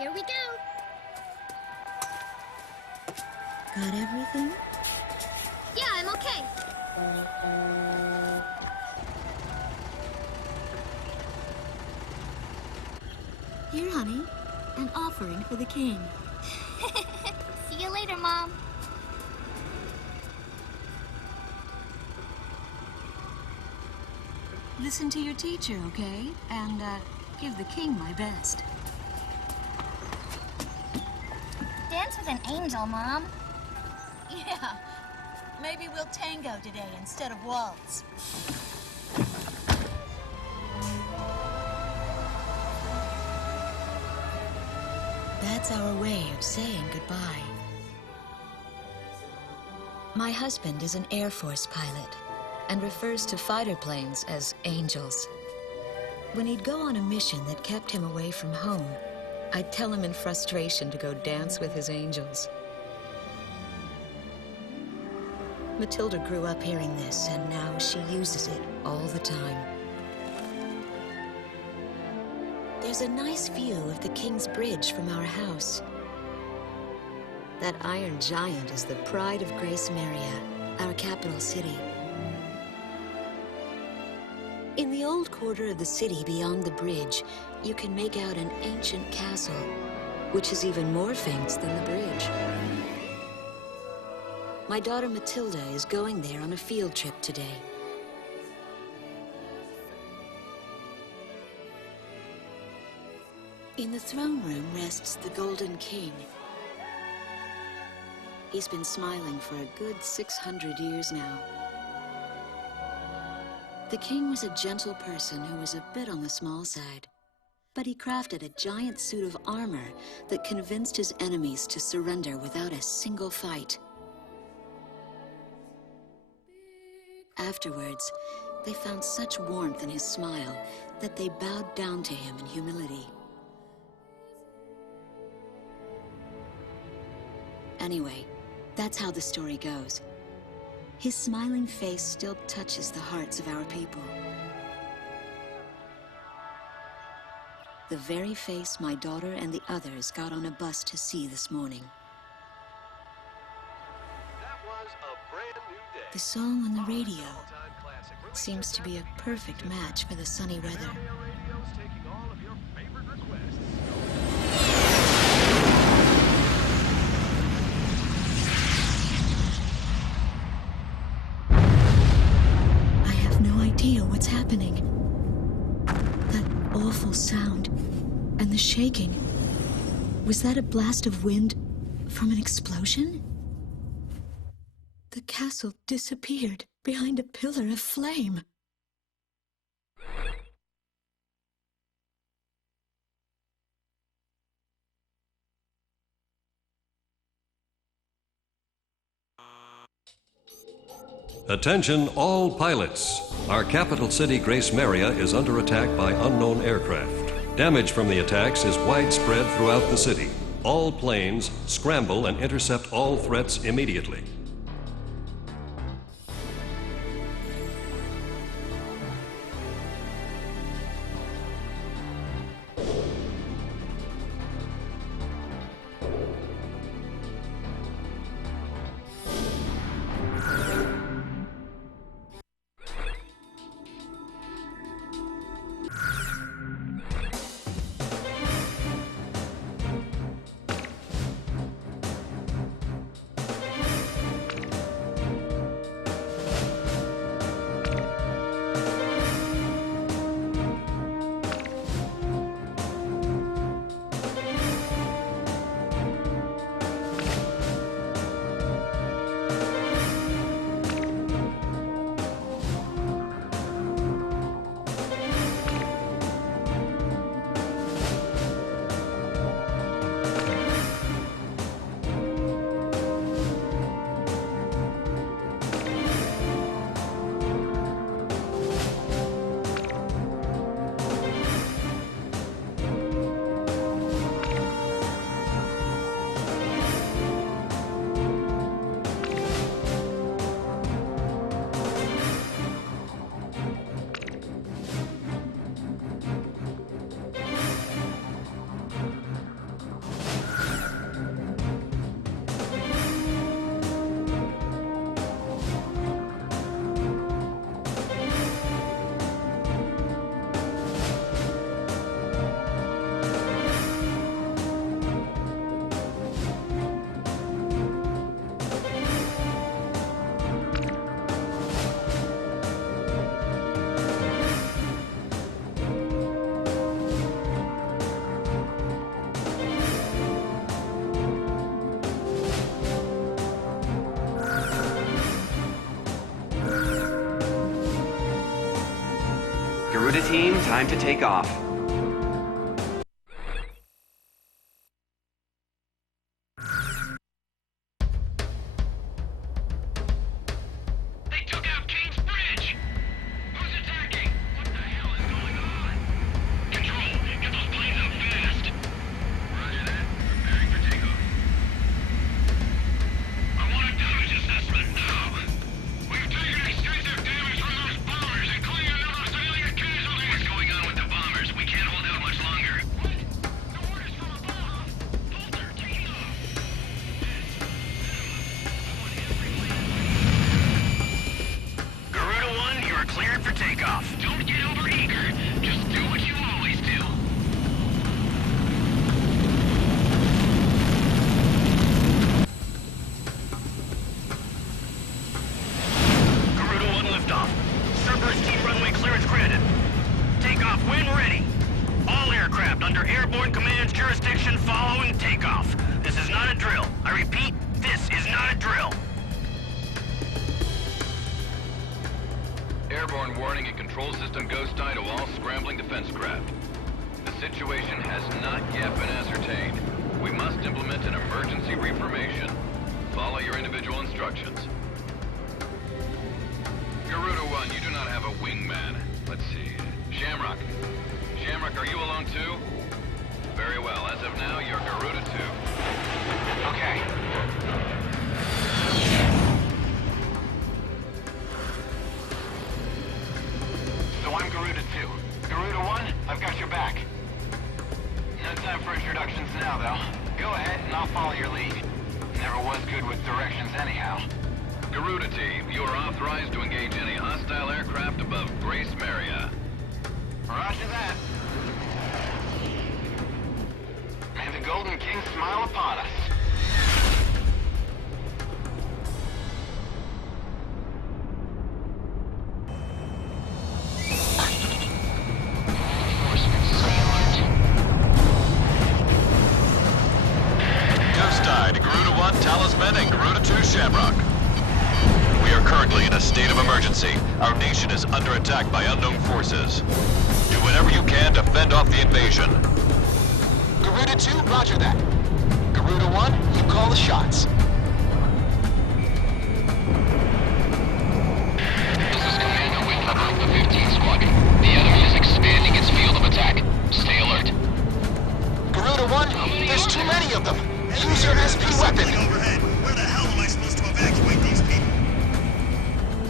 Here we go. Got everything? Yeah, I'm okay. Here, honey. An offering for the king. See you later, Mom. Listen to your teacher, okay? And, give the king my best. Dance with an angel, Mom. Yeah. Maybe we'll tango today instead of waltz. That's our way of saying goodbye. My husband is an Air Force pilot and refers to fighter planes as angels. When he'd go on a mission that kept him away from home, I'd tell him in frustration to go dance with his angels. Matilda grew up hearing this, and now she uses it all the time. There's a nice view of the King's Bridge from our house. That iron giant is the pride of Gracemeria, our capital city. In the old quarter of the city beyond the bridge, you can make out an ancient castle, which is even more famous than the bridge. My daughter Matilda is going there on a field trip today. In the throne room rests the Golden King. He's been smiling for a good 600 years now. The king was a gentle person who was a bit on the small side, but he crafted a giant suit of armor that convinced his enemies to surrender without a single fight. Afterwards, they found such warmth in his smile that they bowed down to him in humility. Anyway, that's how the story goes. His smiling face still touches the hearts of our people. The very face my daughter and the others got on a bus to see this morning. That was a brand new day. The song on the radio seems to be a perfect match for the sunny weather. Radio's taking all of your favorite requests. I have no idea what's happening. That awful sound and the shaking. Was that a blast of wind from an explosion? The castle disappeared behind a pillar of flame. Attention all pilots. Our capital city, Gracemeria, is under attack by unknown aircraft. Damage from the attacks is widespread throughout the city. All planes scramble and intercept all threats immediately. Garuda team, time to take off. They took out King's Bridge! Who's attacking? What the hell is going on? Control, get those planes up fast! Roger that. Preparing for takeoff. I want a damage assessment now! We've taken extensive damage from those bombers, including a number of civilian casualties! What's going on with the bombers? We can't hold out much longer. What? The orders from above! Bolter, taking off! Garuda 1, you are cleared for takeoff. Don't get overeager. Just do what you always do. Garuda 1 liftoff. Cerberus team runway clearance granted. Takeoff when ready. All aircraft under airborne command's jurisdiction following takeoff. This is not a drill. I repeat, this is not a drill. Airborne warning and control system ghost eye to all scrambling defense craft. The situation has not yet been ascertained. We must implement an emergency reformation. Follow your individual instructions. Garuda 1, you do not have a wingman. Let's see. Shamrock. Shamrock, are you alone too? Very well. As of now, you're Garuda 2. Okay. So I'm Garuda 2. Garuda 1, I've got your back. No time for introductions now, though. Go ahead and I'll follow your lead. Never was good with directions anyhow. Garuda team, you are authorized to engage any hostile aircraft above Gracemeria. Roger that. May the Golden King smile upon us. Ghost Eye to Garuda 1, Talisman, and Garuda 2, Shamrock. We are currently in a state of emergency. Our nation is under attack by unknown forces. Do whatever you can to fend off the invasion. Garuda 2, roger that. Garuda 1, you call the shots. This is Commander Whitlock of the 15th Squadron. The enemy is expanding its field of attack. Stay alert. Garuda 1, there's too many of them. Use your SP weapon. Overhead. Where the hell am I supposed to evacuate these people?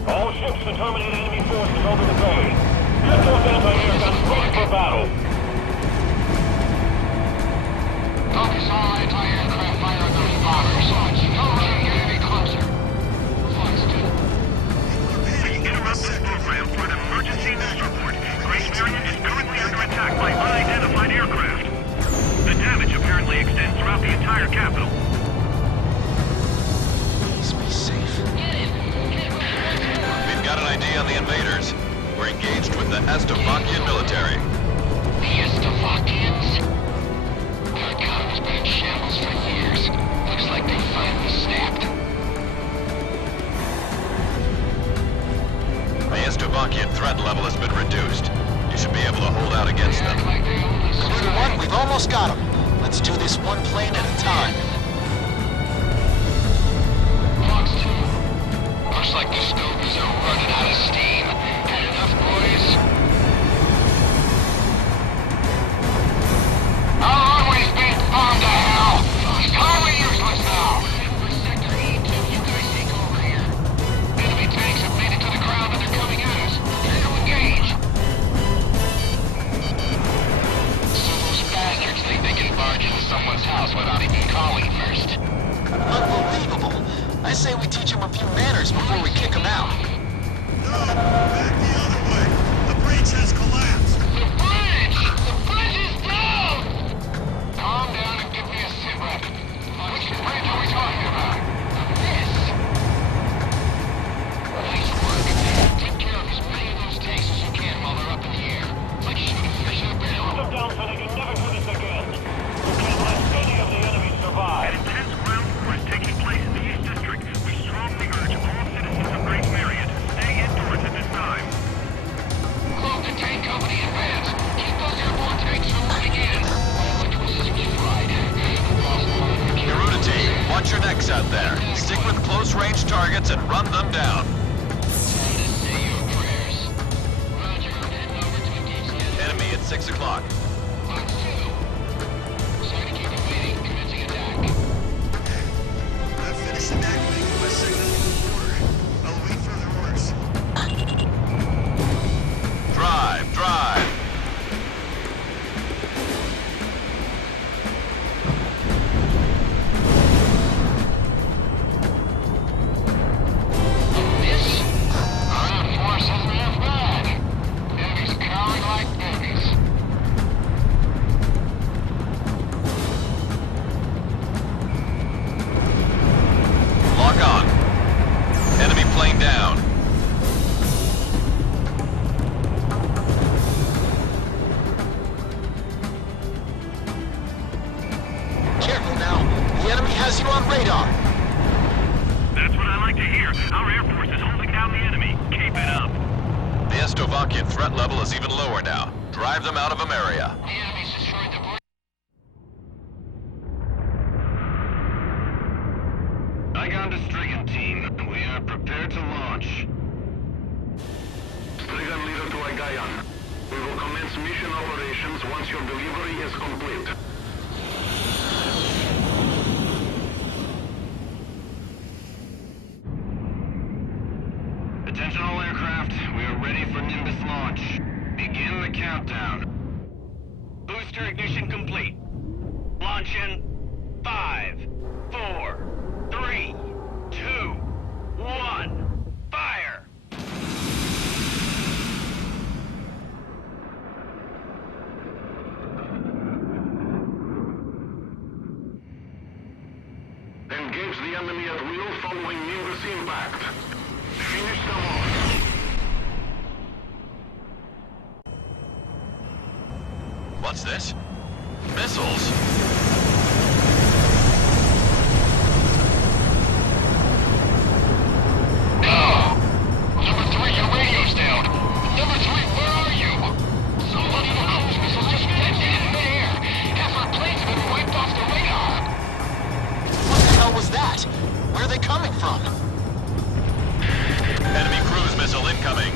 All ships to terminate enemy forces over the bay. Get those anti-aircraft ready for battle. Focus all anti-aircraft fire on those bombers. Don't let them get any closer. Flight still. We interrupt this program for an emergency news report. Gracemeria is currently under attack by unidentified aircraft. The damage apparently extends throughout the entire capital. Please be safe. We've got an ID on the invaders. We're engaged with the Estavakian military. The Estavakians? Their economy's been in shambles for years. Looks like they finally snapped. The Estavakian threat level has been reduced. You should be able to hold out against them. Garuda 1, we've almost got them. Let's do this one plane at a time. Fox 2. Looks like the Stovies are running out of steam. Had enough, boys? Our runway's being bombed to hell! Totally useless now! Sector E2, you guys take over here. Enemy tanks have made it to the ground and they're coming at us. Here to engage! So those bastards think they can barge into someone's house without even calling first. Unbelievable. I say we teach them a few manners before we kick them out. 6 o'clock. Fox 2. Sorry to keep you waiting. Commencing attack. I've finished evacuating my segment of the border. I'll await further orders. Drive, drive! This? Ground force isn't half bad. Enemies cowering like babies. Lock on. Enemy plane down. Careful now. The enemy has you on radar. That's what I like to hear. Our Air Force is holding down the enemy. Keep it up. The Estovakian threat level is even lower now. Drive them out of Ameria. The enemy's destroyed the bridge. Igon to Strigan team. We are prepared to launch. Strigan leader to Igayan. We will commence mission operations once your delivery is complete. Attention all aircraft. We are ready for Nimbus launch. Begin the countdown. Booster ignition complete. Launch in 5, 4, 3, 2, 1. Fire! Engage the enemy at will following Nimbus impact. Finish them off. What's this? Missiles? Number 3, your radio's down. Number 3, where are you? Somebody with cruise missiles just landed in midair. Half our planes have been wiped off the radar. What the hell was that? Where are they coming from? Enemy cruise missile incoming.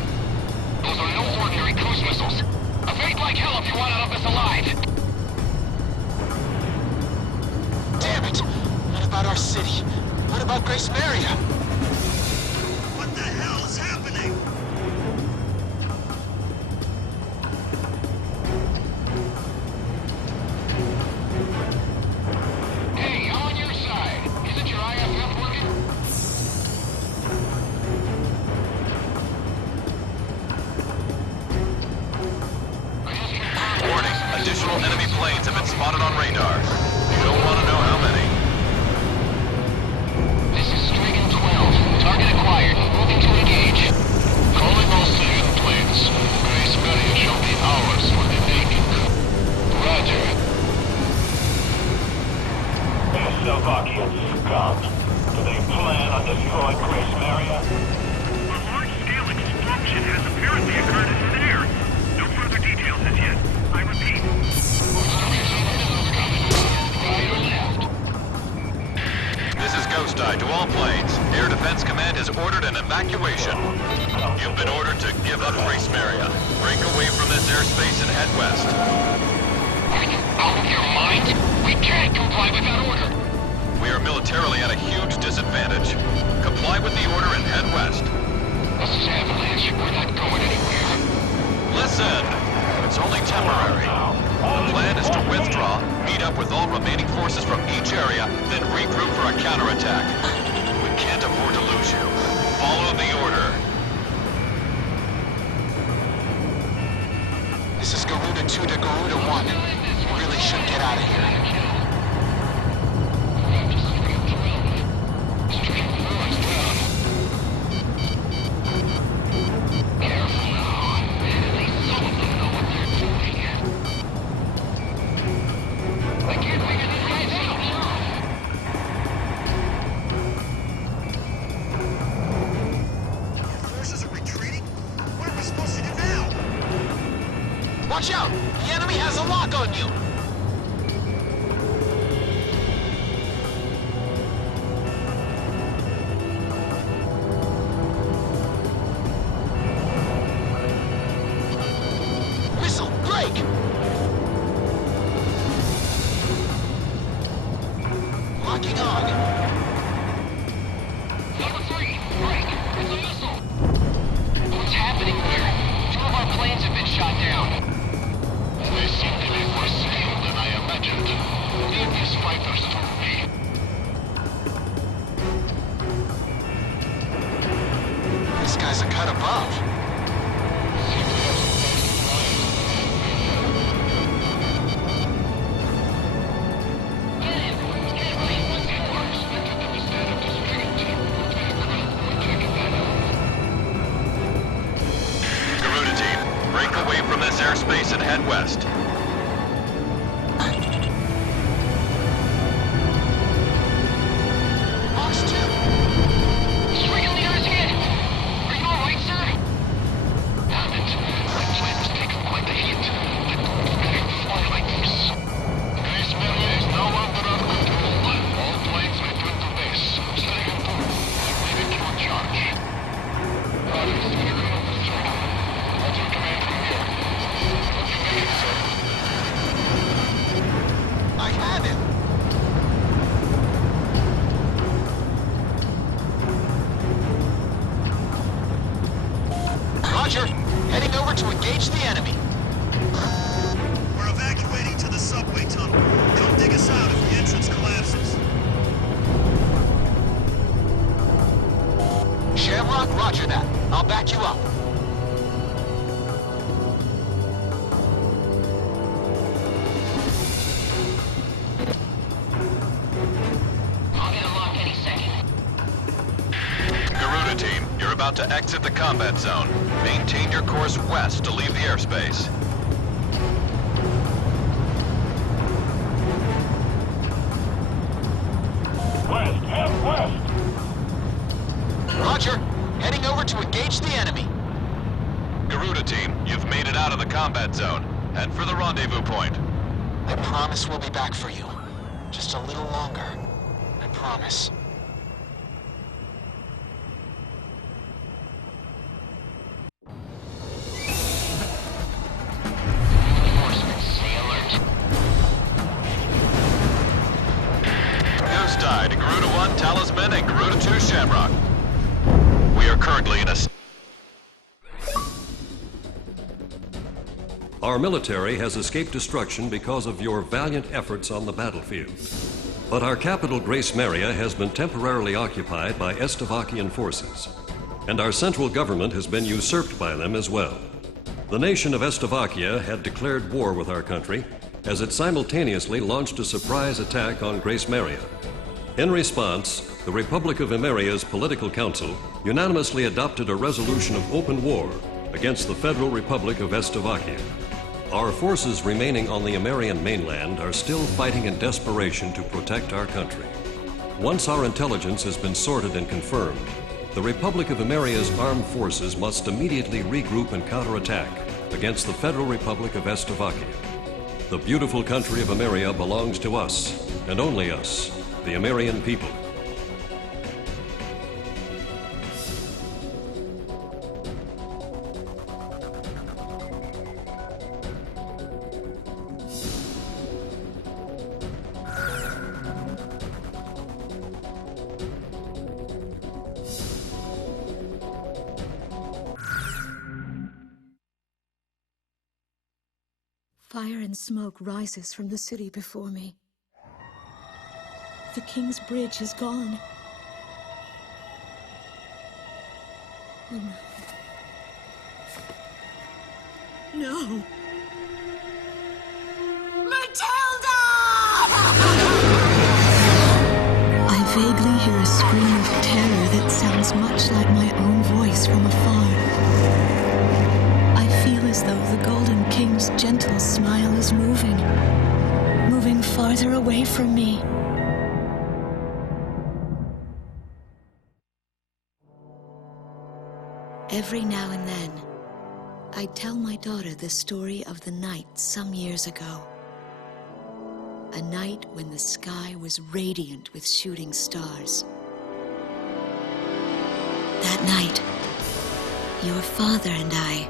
Those are no ordinary cruise missiles. Evade like hell if you want out of this alive. Damn it! What about our city? What about Gracemeria? What the hell is happening? Hey, I'm on your side. Isn't your IFF working? Warning, additional enemy planes have been spotted on radar. You don't want to know how many. This is Strigan 12. Target acquired. Moving to engage. Calling all civilian planes. Gracemeria shall be ours for the taking. Roger. Slovakians succumb. Do they plan on destroying Gracemeria? A large-scale explosion has apparently occurred in midair. No further details as yet. I repeat. Right or left? This is Ghost Eye to all planes. Air Defense Command has ordered an evacuation. You've been ordered to give up Gracemeria. Break away from this airspace and head west. Are you out of your mind? We can't comply with that order. We are militarily at a huge disadvantage. Comply with the order and head west. This is Avalanche. We're not going anywhere. Listen! It's only temporary. The plan is to withdraw, meet up with all remaining forces from each area, then regroup for a counterattack. We can't afford to lose you. Follow the order. This is Garuda 2 to Garuda 1. We really should get out of here. Careful now. At least some of them know what they're doing. I can't figure these guys out. Our forces are retreating? What are we supposed to do now? Watch out! The enemy has a lock on you! Missile, break! shot down. They seem to be more skilled than I imagined. Leave these fighters to me. This guy's a cut above. Seems to have some nice supplies. Get him! Once more, expected them to stand up to strength. We're taking that out. Garuda team, break away from this airspace and head west. Box 2! Stricken leader's hit! Are you alright, sir? Damn it. My plane was taking quite a hit. I don't better fly like this. Gracemeria is now under our control. All planes return to base. Stay on board. I'm leaving you in charge. Roger, figure out the circle. I'll take command from here. Hope you make it, sir. I have him. Roger, heading over to engage the enemy. We're evacuating to the subway tunnel. Come dig us out if the entrance collapses. Shamrock, roger that. I'll back you up. I'll get unlocked any second. Garuda team, you're about to exit the combat zone. Maintain your course west to leave the airspace. West, head west! Roger, heading over to engage the enemy. Garuda team, you've made it out of the combat zone. Head for the rendezvous point. I promise we'll be back for you. Just a little longer. I promise. Reinforcements, stay alert. Ghost Eye to Garuda 1 Talisman and Garuda 2 Shamrock. We are currently in a... Our military has escaped destruction because of your valiant efforts on the battlefield. But our capital, Gracemeria, has been temporarily occupied by Estavakian forces, and our central government has been usurped by them as well. The nation of Estavakia had declared war with our country as it simultaneously launched a surprise attack on Gracemeria. In response, the Republic of Emeria's Political Council unanimously adopted a resolution of open war against the Federal Republic of Estavakia. Our forces remaining on the Emerian mainland are still fighting in desperation to protect our country. Once our intelligence has been sorted and confirmed, the Republic of Emeria's armed forces must immediately regroup and counterattack against the Federal Republic of Estavakia. The beautiful country of Emeria belongs to us, and only us, the Emerian people. Fire and smoke rises from the city before me. The King's Bridge is gone. Oh no. No! Matilda! I vaguely hear a scream of terror that sounds much like my own voice from afar. I feel as though the Golden King's gentle smile is moving farther away from me. Every now and then, I tell my daughter the story of the night some years ago. A night when the sky was radiant with shooting stars. That night, your father and I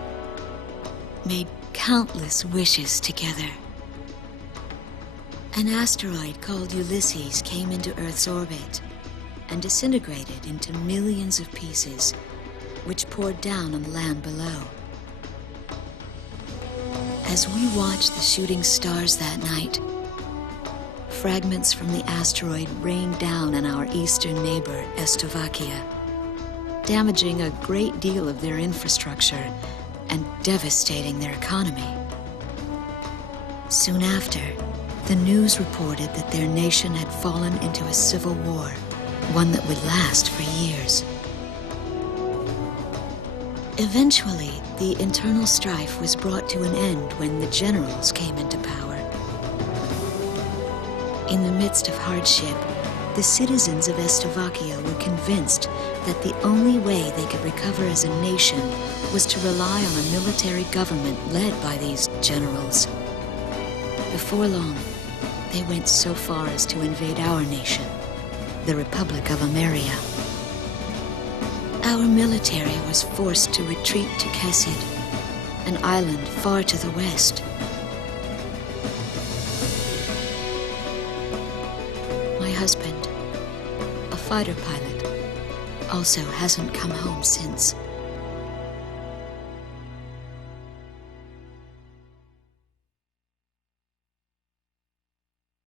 made countless wishes together. An asteroid called Ulysses came into Earth's orbit and disintegrated into millions of pieces, which poured down on the land below. As we watched the shooting stars that night, fragments from the asteroid rained down on our eastern neighbor, Slovakia, damaging a great deal of their infrastructure and devastating their economy. Soon after, the news reported that their nation had fallen into a civil war, one that would last for years. Eventually, the internal strife was brought to an end when the generals came into power. In the midst of hardship, the citizens of Slovakia were convinced that the only way they could recover as a nation was to rely on a military government led by these generals. Before long, they went so far as to invade our nation, the Republic of Ameria. Our military was forced to retreat to Kesid, an island far to the west. My husband, a fighter pilot, also hasn't come home since.